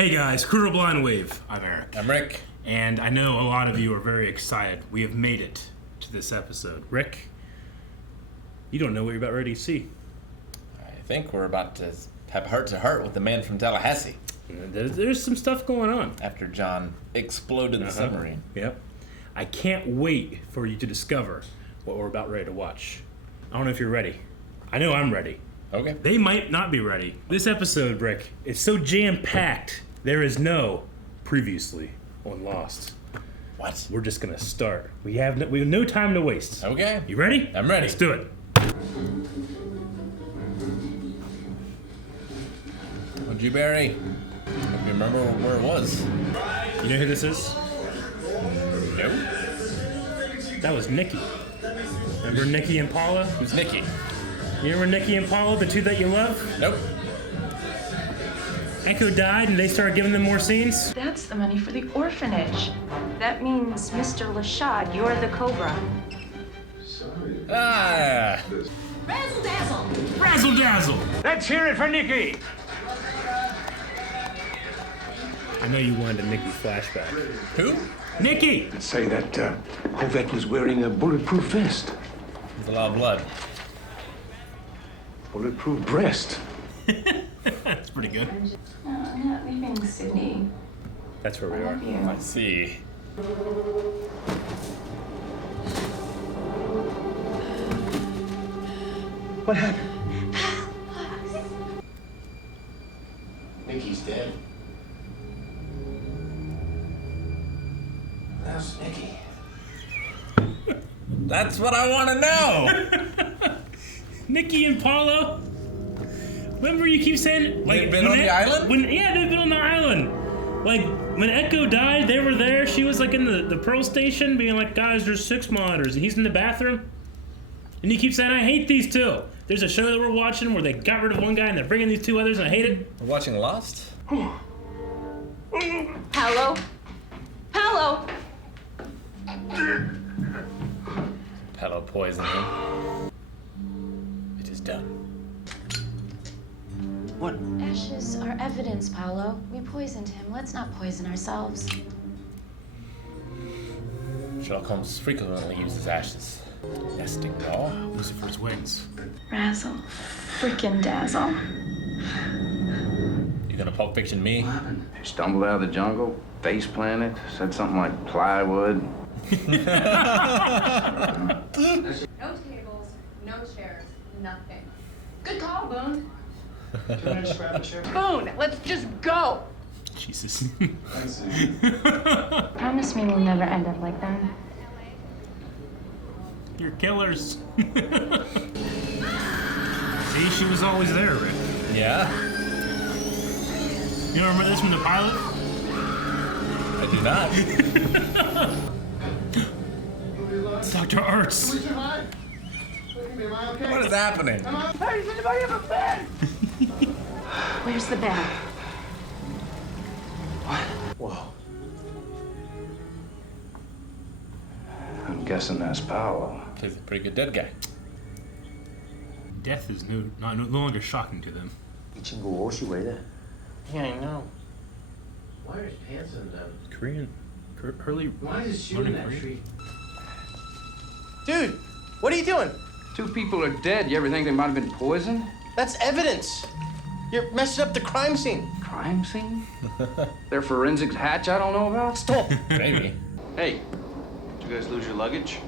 Hey guys, Cruel Blind Wave. I'm Eric. I'm Rick. And I know a lot of you are very excited. We have made it to this episode. Rick, you don't know what you're about ready to see. I think we're about to have heart-to-heart with the man from Tallahassee. There's some stuff going on. After John exploded the submarine. Yep. I can't wait for you to discover what we're about ready to watch. I don't know if you're ready. I know I'm ready. Okay. They might not be ready. This episode, Rick, it's so jam-packed. There is no previously on Lost. What? We're just gonna start. We have no time to waste. Okay. You ready? I'm ready. Let's do it. Would you, Barry? Hope you remember where it was. You know who this is? Nope. That was Nikki. Remember Nikki and Paula? Who's Nikki? You remember Nikki and Paula, the two that you love? Nope. Echo died and they started giving them more scenes? That's the money for the orphanage. That means, Mr. Lashad, you're the Cobra. Ah! Razzle dazzle! Razzle dazzle! Let's hear it for Nikki! I know you wanted a Nikki flashback. Who? Nikki! Let's say that Hovette was wearing a bulletproof vest. With a lot of blood. Bulletproof breast. That's pretty good. No, I'm not leaving Sydney. That's where we I are. love you. I see. What happened? Nikki's dead. That's Nikki. That's what I want to know! Nikki and Paula? Remember you keep saying... They've been on the island? Yeah, they've been on the island. Like, when Echo died, they were there. She was like in the Pearl Station being like, guys, there's 6 monitors. And he's in the bathroom. And you keep saying, I hate these two. There's a show that we're watching where they got rid of one guy and they're bringing these 2 others and I hate it. We're watching Lost? Paolo? Paolo! Hello, poison him. It is done. What? Ashes are evidence, Paolo. We poisoned him. Let's not poison ourselves. Sherlock Holmes frequently uses ashes. Nesting doll. Lucifer's wings. Razzle. Frickin' dazzle. You gonna Pulp Fiction me? She stumbled out of the jungle, face planted, said something like plywood. No tables, no chairs, nothing. Good call, Boone. Boone, let's just go. Jesus. Promise me we'll never end up like that. You're killers. See, she was always there, Rick. Yeah? You remember this from the pilot? I do not. It's Dr. Arts. What is happening? Where's the bag? Whoa. I'm guessing that's Paolo. He's a pretty good dead guy. Death is no longer shocking to them. Yeah, I know. Why are his pants undone? Korean. Hurley. Why is he learning shooting that Korean? tree? Dude, what are you doing? 2 people are dead. You ever think they might have been poisoned? That's evidence. You're messing up the crime scene. Crime scene? Their forensics hatch I don't know about? Stop. Maybe. Hey, did you guys lose your luggage?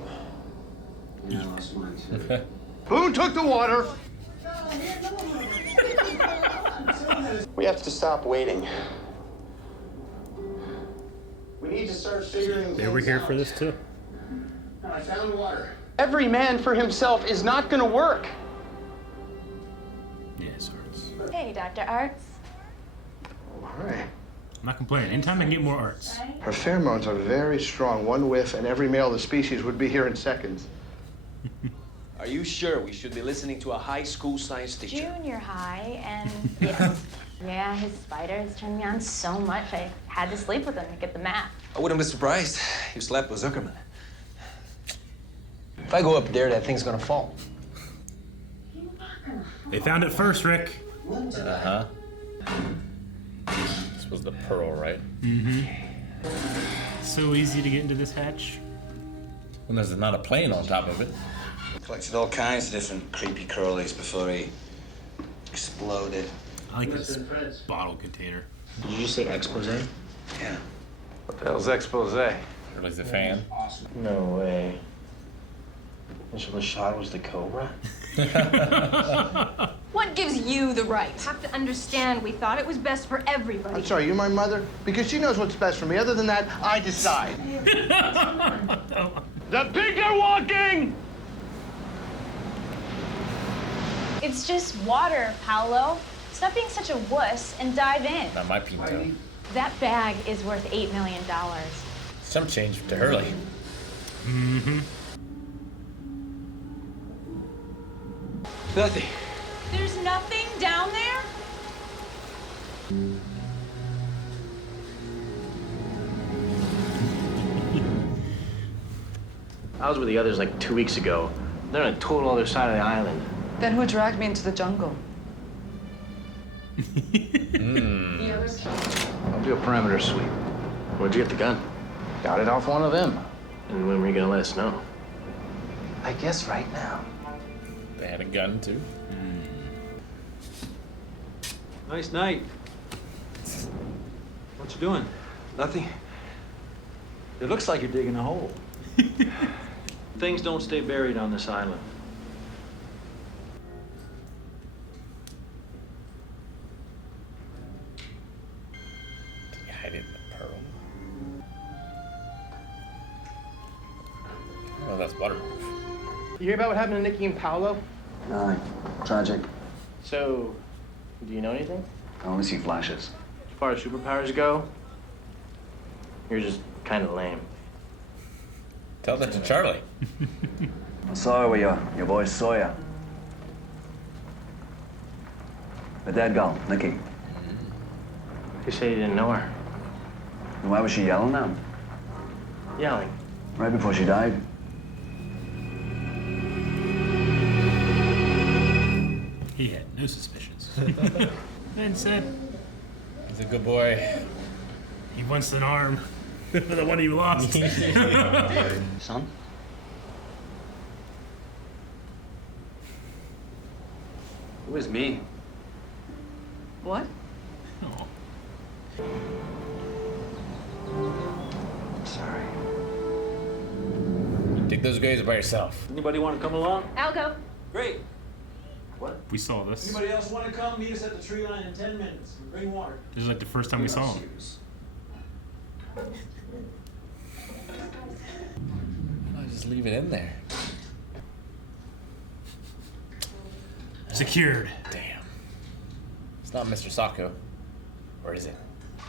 Yeah, I lost mine too. Who took the water? We have to stop waiting. We need to start figuring They were things here out. for this too. I found water. Every man for himself is not gonna work. Yes, Arts. Hey, Dr. Arts. All right. I'm not complaining. Anytime I can get more Arts. Her pheromones are very strong. One whiff, and every male of the species would be here in seconds. Are you sure we should be listening to a high school science teacher? Junior high, and yes. Yeah, his spiders turned me on so much I had to sleep with him to get the math. I wouldn't be surprised. You slept with Zuckerman. If I go up there, that thing's gonna fall. They found it first, Rick. Uh-huh. was the pearl, right? So easy to get into this hatch. When there's not a plane on top of it. Collected all kinds of different creepy crawlies before he exploded. I like this bottle container. Did you just say Exposé? Yeah. What the hell's Exposé? Really the fan. No way. Mr. Lashad was the Cobra? What gives you the right? You have to understand, we thought it was best for everybody. I'm sorry, you're my mother? Because she knows what's best for me. Other than that, I decide. The pigs are walking! It's just water, Paolo. Stop being such a wuss and dive in. Not my pinto. That bag is worth $8 million. Some change to Hurley. Nothing. There's nothing down there? I was with the others like 2 weeks ago. They're on a total other side of the island. Then who dragged me into the jungle? I'll do a perimeter sweep. Where'd you get the gun? Got it off one of them. And when were you gonna let us know? I guess right now. They had a gun, too. Nice night. What you doing? Nothing. It looks like you're digging a hole. Things don't stay buried on this island. Did you hide it in the pearl? Oh, that's waterproof. You hear about what happened to Nikki and Paolo? No, tragic. So, do you know anything? I only see flashes. As far as superpowers go, you're just kind of lame. Tell that to Charlie. I saw her with your boy Sawyer. The dead girl, Nikki. You say you didn't know her. And why was she yelling now? Yelling. Right before she died. He had no suspicions. Ben said He's a good boy. he wants an arm for the one he lost. Son? It was me. What? Oh. Sorry. Dig those graves by yourself. Anybody want to come along? I'll go. Great. We saw this. Anybody else want to come? Meet us at the tree line in 10 minutes. Bring water. This is like the first time we saw him. I'll just leave it in there. Secured. Damn. It's not Mr. Sacco. Or is it?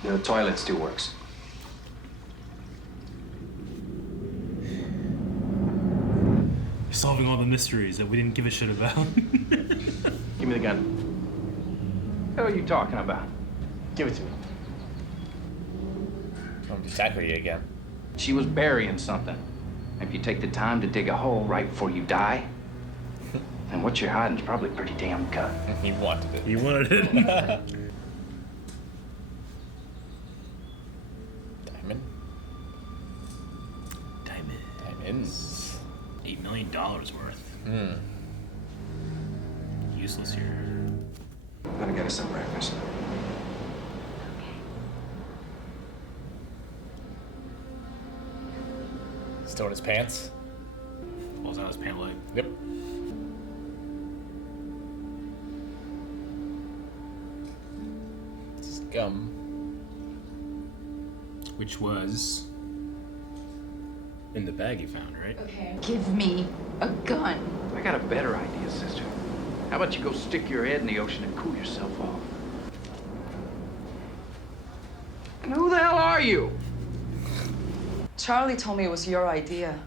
The toilet still works. Solving all the mysteries that we didn't give a shit about. Give me the gun. What are you talking about? Give it to me. I'm gonna tackle you again. She was burying something. If you take the time to dig a hole right before you die, then what you're hiding is probably pretty damn good. He wanted it. He wanted it. Diamond. Diamonds. $8 million worth. Useless here. I'm gonna get us some breakfast. Still in his pants? Falls out his pant leg. Yep. Scum. Which was in the bag he found, right? Okay. Give me a gun. I got a better idea, sister. How about you go stick your head in the ocean and cool yourself off? And who the hell are you? Charlie told me it was your idea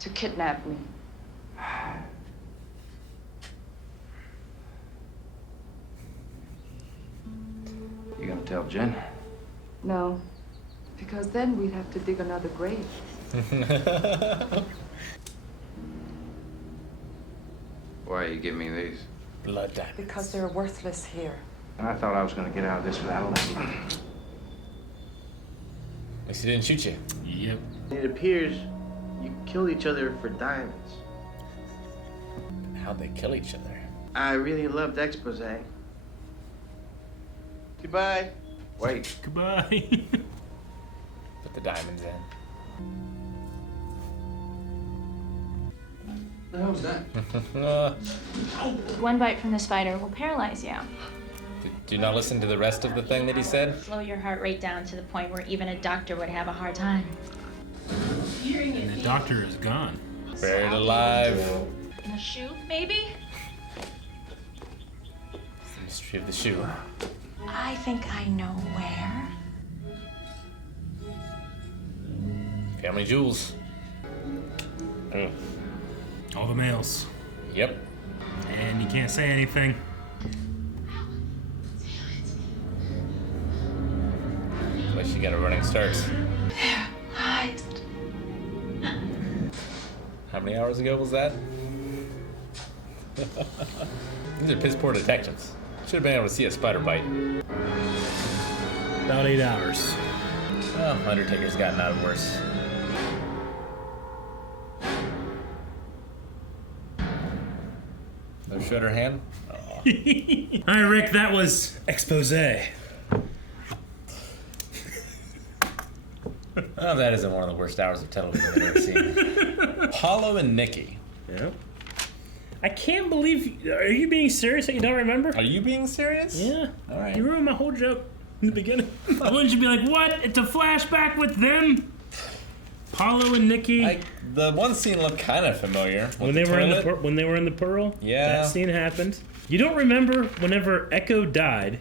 to kidnap me. You gonna tell Jen? No, because then we'd have to dig another grave. Why you give me these? Blood diamonds. Because they're worthless here. And I thought I was gonna get out of this without a leg. At least he didn't shoot you. Yep. It appears you killed each other for diamonds. How'd they kill each other? I really loved Exposé. Goodbye. Wait. Goodbye. Put the diamonds in. What the hell was that? One bite from the spider will paralyze you. Do you not listen to the rest of the thing that he said? Slow your heart rate down to the point where even a doctor would have a hard time. And the doctor is gone. Buried alive. In a shoe, maybe? It's the mystery of the shoe. I think I know where. Family jewels. All the males. Yep. And you can't say anything. Unless you get a running start. Paralyzed. How many hours ago was that? These are piss poor detectives. Should have been able to see a spider bite. About 8 hours. Well, Undertaker's gotten out of worse. No shredder hand? Oh. All right, Rick, that was Exposé. Oh, that isn't one of the worst hours of television I've ever seen. Paulo and Nikki. Yeah. I can't believe... Are you being serious that you don't remember? Are you being serious? Yeah. All right. You ruined my whole joke in the beginning. Wouldn't you be like, what? It's a flashback with them? Paulo and Nikki. The one scene looked kind of familiar. When they were in the Pearl? Yeah. That scene happened. You don't remember whenever Echo died?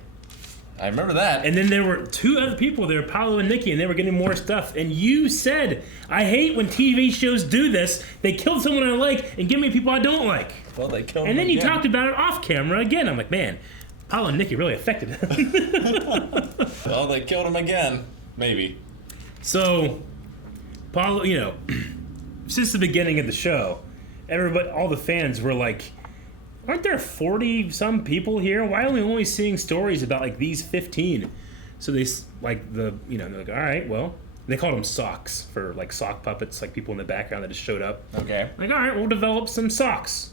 I remember that. And then there were two other people there, Paulo and Nikki, and they were getting more stuff. And you said, I hate when TV shows do this. They kill someone I like and give me people I don't like. Well, they killed And him then you again. talked about it off camera again. I'm like, man, Paulo and Nikki really affected him. Well, they killed him again. Maybe. So, Paulo, you know, since the beginning of the show, everybody, all the fans were like, aren't there 40-some people here? Why are we only seeing stories about, like, these 15? So they, like, they're like, all right, well, they called them socks for, like, sock puppets, like people in the background that just showed up. Okay. Like, all right, we'll develop some socks.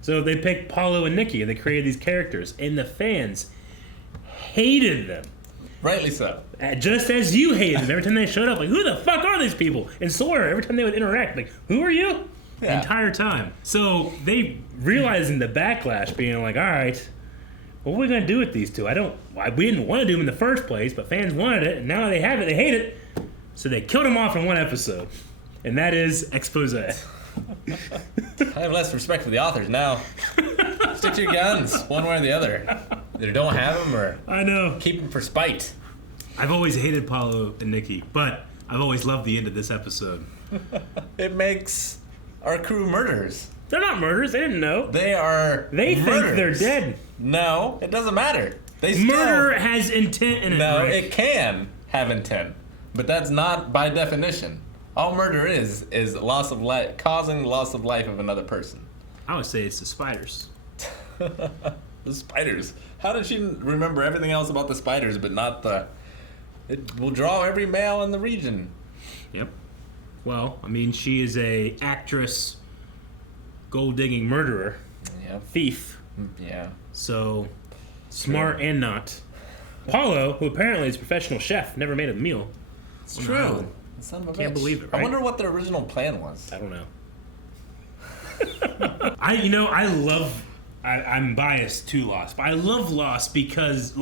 So they picked Paulo and Nikki, and they created these characters, and the fans hated them. Rightly so. Just as you hated them every time they showed up. Like, who the fuck are these people? And Sawyer, every time they would interact, like, who are you? Yeah. The entire time. So they realizing the backlash, being like, all right, what are we gonna do with these two? We didn't want to do them in the first place, but fans wanted it, and now they have it, they hate it. So they killed them off in one episode. And that is Exposé. I have less respect for the authors now. Stick to your guns, one way or the other. Either don't have them or I know. Keep them for spite. I've always hated Paulo and Nikki, but I've always loved the end of this episode. It makes our crew murderers. They're not murderers. They didn't know. They are They think they're dead. No, it doesn't matter. Murder has intent in it. No, Rick. it can have intent, but that's not by definition. All murder is loss of life, causing the loss of life of another person. I would say it's the spiders. The spiders. How did she remember everything else about the spiders, but not the? It will draw every male in the region. Yep. Well, I mean, she is a actress, gold-digging murderer, thief. Yeah. So, smart and not. Paulo, who apparently is a professional chef, never made a meal. It's true. Son of a Can't bitch. believe it, right? I wonder what the original plan was. I don't know. I'm biased to Lost, but I love Lost because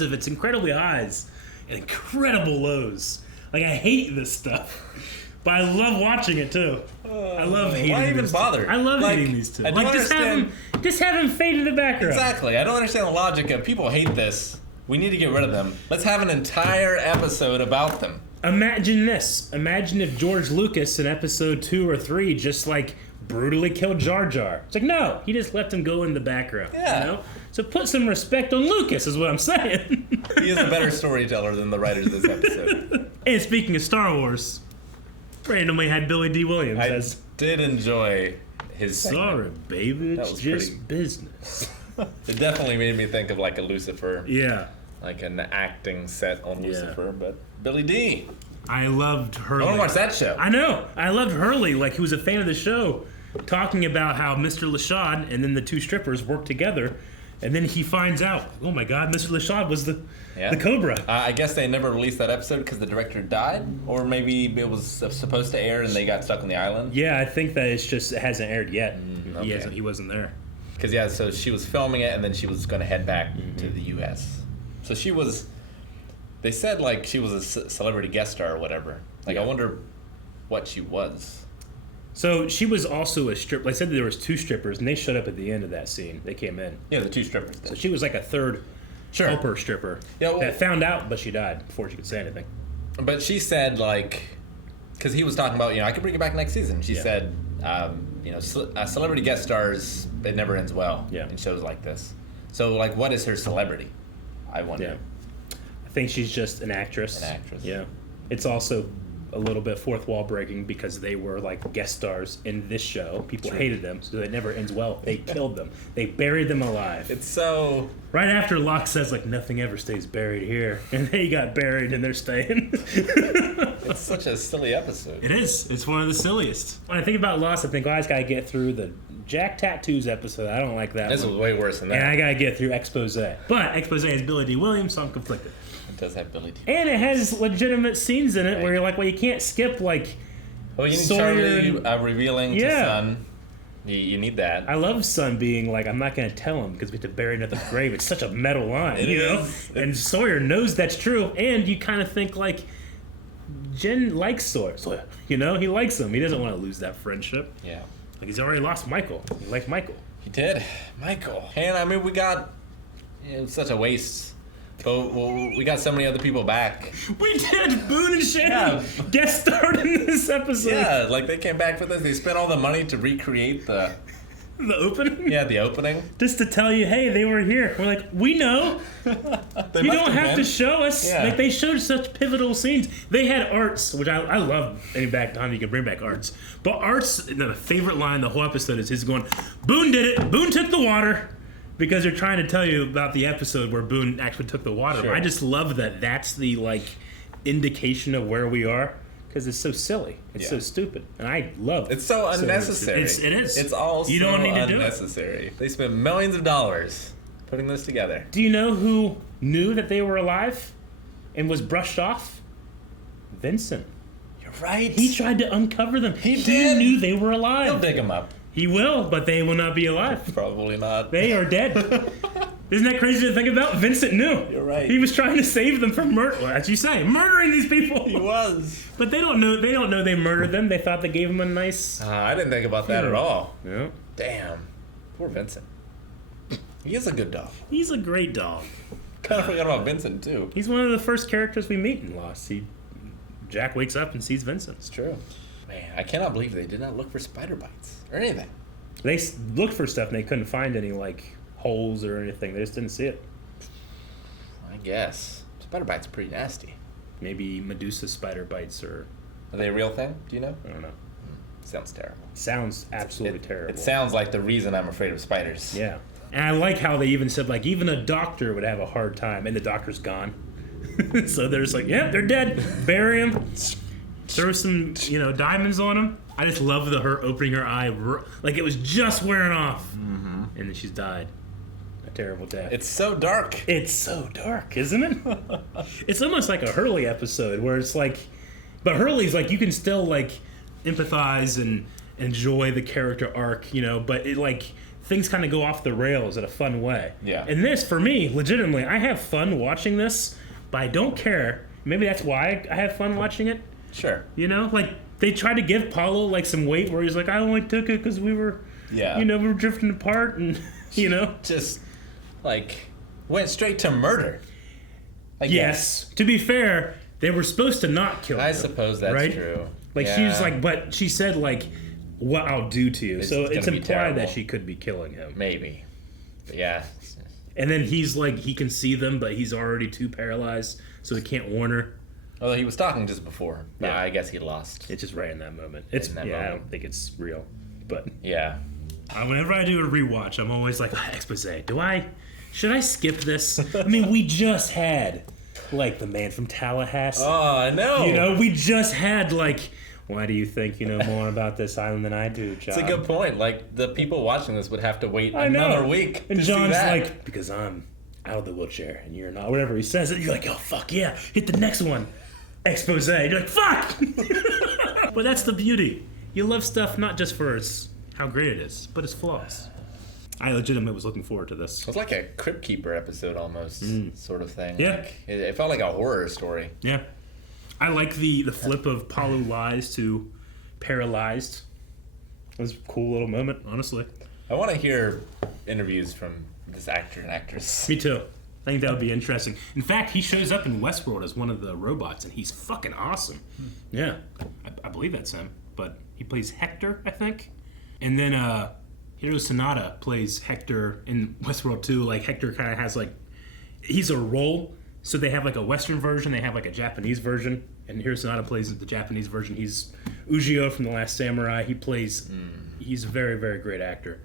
of its incredible highs and incredible lows. Like, I hate this stuff, but I love watching it too. I love hating. Why even these bother? Two. I love Like, hating these two. I don't understand. Just have them fade in the background. Exactly. I don't understand the logic of people hate this. We need to get rid of them. Let's have an entire episode about them. Imagine this. Imagine if George Lucas in episode 2 or 3 just like brutally killed Jar Jar. It's like, no, he just left him go in the background. Yeah. You know? So put some respect on Lucas is what I'm saying. He is a better storyteller than the writers of this episode. And speaking of Star Wars, randomly had Billy D. Williams I as did enjoy his segment. Sorry, baby, That it's was just pretty- business. It definitely made me think of like a Lucifer. Yeah. Like an acting set on Lucifer, but Billy D. I loved Hurley. I want to watch that show. I know. I loved Hurley, like he was a fan of the show, talking about how Mr. Lashad and then the two strippers worked together, and then he finds out, oh my God, Mr. Lashad was the Cobra. I guess they never released that episode because the director died, or maybe it was supposed to air and they got stuck on the island. Yeah, I think that it hasn't aired yet. Okay. He wasn't there. Because so she was filming it and then she was going to head back to the U.S. So she was. They said like she was a celebrity guest star or whatever. Like I wonder what she was. So she was also a stripper. I said that there was two strippers, and they showed up at the end of that scene. They came in. Yeah, the two strippers did. So she was like a third helper stripper that found out, but she died before she could say anything. But she said like, because he was talking about I could bring it back next season. She said, celebrity guest stars, it never ends well in shows like this. So like, what is her celebrity? I wonder. Yeah. I think she's just an actress. An actress. Yeah. It's also a little bit fourth wall breaking because they were like guest stars in this show. People hated them, so it never ends well. They killed them. They buried them alive. It's so... Right after Locke says like nothing ever stays buried here, and they got buried and they're staying. It's such a silly episode. It is. It's one of the silliest. When I think about Lost, I think I just gotta get through the Jack Tattoos episode. I don't like that. This was way worse than that. And I gotta get through Exposé. But Exposé has Billy D. Williams, so I'm conflicted. It does have Billy D. And it has legitimate scenes in it where you're like, well, you can't skip like. Well, you need Sawyer Charlie revealing to Sun. You need that. I love Sun being like, I'm not going to tell him because we have to bury him at the grave. It's such a metal line, It is. And Sawyer knows that's true, and you kind of think like, Jen likes Sawyer. He likes him. He doesn't want to lose that friendship. Yeah. Like he's already lost Michael. He liked Michael. He did. Michael. And I mean, we got... It was such a waste. But we got so many other people back. We did. Boone and Shannon guest starred in this episode. Yeah, like they came back for this. They spent all the money to recreate the opening. Yeah, the opening. Just to tell you, hey, they were here. We're like, we know. You don't have to show us. Yeah. Like they showed such pivotal scenes. They had Arts, which I love. Any back time you can bring back Arts. But Arts, the favorite line the whole episode is his going, Boone did it. Boone took the water. Because they're trying to tell you about the episode where Boone actually took the water. Sure. I just love that that's the indication of where we are because it's so silly. It's so stupid. And I love it. It's so unnecessary. It is. It's all you don't need to do it. Unnecessary. They spent millions of dollars putting this together. Do you know who knew that they were alive and was brushed off? Vincent. You're right. He tried to uncover them. He did. Knew they were alive. He'll dig them up. He will, but they will not be alive. Probably not. They are dead. Isn't that crazy to think about? Vincent knew. You're right. He was trying to save them from murder. Well, as you say, murdering these people. He was. But they don't know. They don't know they murdered them. They thought they gave him a nice. I didn't think about that at all. Yeah. Damn. Poor Vincent. He is a good dog. He's a great dog. Kind of forgot about Vincent too. He's one of the first characters we meet in Lost. Jack wakes up and sees Vincent. It's true. Man, I cannot believe they did not look for spider bites or anything. They looked for stuff and they couldn't find any holes or anything. They just didn't see it. I guess spider bites are pretty nasty. Maybe Medusa spider bites or. Are they a real thing? Do you know? I don't know. Sounds terrible. Sounds absolutely terrible. It sounds like the reason I'm afraid of spiders. Yeah. And I like how they even said even a doctor would have a hard time, and the doctor's gone. So they're just like, they're dead. Bury them. Throw some, diamonds on them. I just love her opening her eye, like it was just wearing off, and then she's died. A terrible death. It's so dark. It's so dark, isn't it? It's almost like a Hurley episode where it's but Hurley's you can still empathize and enjoy the character arc, but it things kind of go off the rails in a fun way. Yeah. And this, for me, legitimately, I have fun watching this, but I don't care. Maybe that's why I have fun watching it. Sure. They tried to give Paulo some weight where he's like, I only took it because we were, we were drifting apart, and just went straight to murder. Yes. To be fair, they were supposed to not kill him. I suppose that's true. She was but she said what I'll do to you. So it's implied that she could be killing him. Maybe. But yeah. And then he's he can see them, but he's already too paralyzed, so he can't warn her. Although he was talking just before. Yeah. I guess he lost. It's just right in that moment. I don't think it's real. But yeah. Whenever I do a rewatch, I'm always like, Exposé. Should I skip this? I mean, we just had, like, the man from Tallahassee. Oh, I know. You know, we just had, like, why do you think you know more about this island than I do, John? It's a good point. Like, the people watching this would have to wait I know. another week and to John's see that. like, because I'm out of the wheelchair and you're not. Whatever he says it, you're like, oh, fuck yeah. Hit the next one. Exposé. You're like, fuck! But that's the beauty. You love stuff not just for how great it is, but its flaws. I legitimately was looking forward to this. It was like a Crypt Keeper episode almost, sort of thing. Yeah. Like, it felt like a horror story. Yeah. I like the flip of Paulo lies to paralyzed. It was a cool little moment, honestly. I want to hear interviews from this actor and actress. Me too. I think that would be interesting. In fact, he shows up in Westworld as one of the robots, and he's fucking awesome. Yeah. I believe that's him. But he plays Hector, I think. And then Hiro Sanada plays Hector in Westworld too. Like, Hector kind of has, like, he's a role. So they have, like, a Western version. They have, like, a Japanese version. And Hiro Sanada plays the Japanese version. He's Ujio from The Last Samurai. He plays... He's a very, very great actor.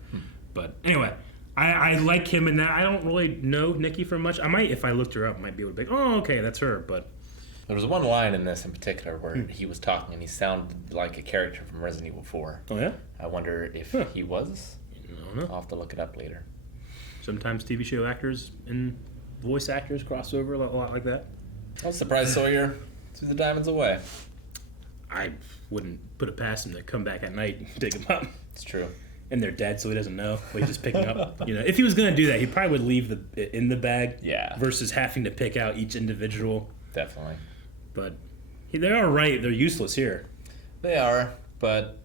But anyway, I like him in that. I don't really know Nikki from much. I might, if I looked her up, might be able to be, oh, okay, that's her. But there was one line in this in particular where he was talking and he sounded like a character from Resident Evil 4. Oh, yeah? I wonder if he was. I don't know. I'll have to look it up later. Sometimes TV show actors and voice actors cross over a lot like that. I was surprised Sawyer threw the diamonds away. I wouldn't put it past him to come back at night and dig them up. It's true. And they're dead, so he doesn't know. But he's just picking up. You know, if he was going to do that, he probably would leave in the bag. Yeah. Versus having to pick out each individual. Definitely. But they are right. They're useless here. They are, but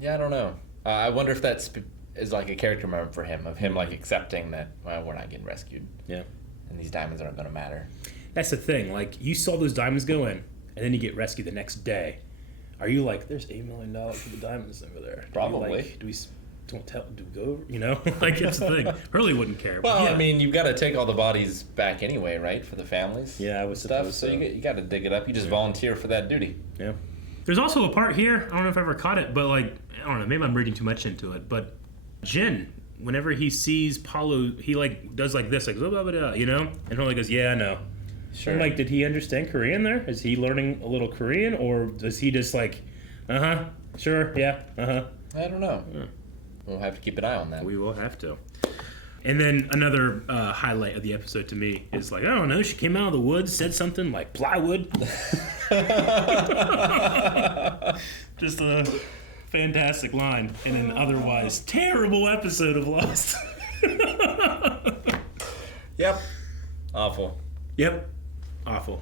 yeah, I don't know. I wonder if that is like a character moment for him, of him like accepting that, well, we're not getting rescued. Yeah. And these diamonds aren't going to matter. That's the thing. Like, you saw those diamonds go in, and then you get rescued the next day. Are you like, there's $8 million for the diamonds over there? Probably. Do we go? You know, like, it's the thing. Hurley wouldn't care. Well, yeah. I mean, you've got to take all the bodies back anyway, right, for the families. Yeah, I would suppose so. You got to dig it up. You just volunteer for that duty. Yeah. There's also a part here. I don't know if I ever caught it, but like, I don't know. Maybe I'm reading too much into it. But Jin, whenever he sees Paulo, he like does like this, like blah, blah, blah, blah, you know, and Hurley goes, "Yeah, I know." Sure. I'm like, did he understand Korean there? Is he learning a little Korean, or does he just like, sure, yeah, I don't know. Yeah. We'll have to keep an eye on that. We will have to. And then another highlight of the episode to me is like, I don't know, she came out of the woods, said something like plywood. Just a fantastic line in an otherwise terrible episode of Lost. Yep. Awful. Yep. Awful.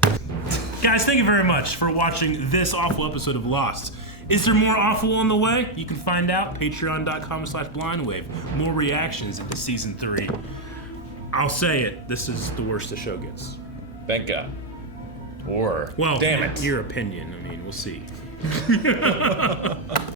Guys, thank you very much for watching this awful episode of Lost. Is there more awful on the way? You can find out. Patreon.com/blindwave. More reactions into season 3. I'll say it. This is the worst the show gets. Thank God. Or, well, damn it. Your opinion. I mean, we'll see.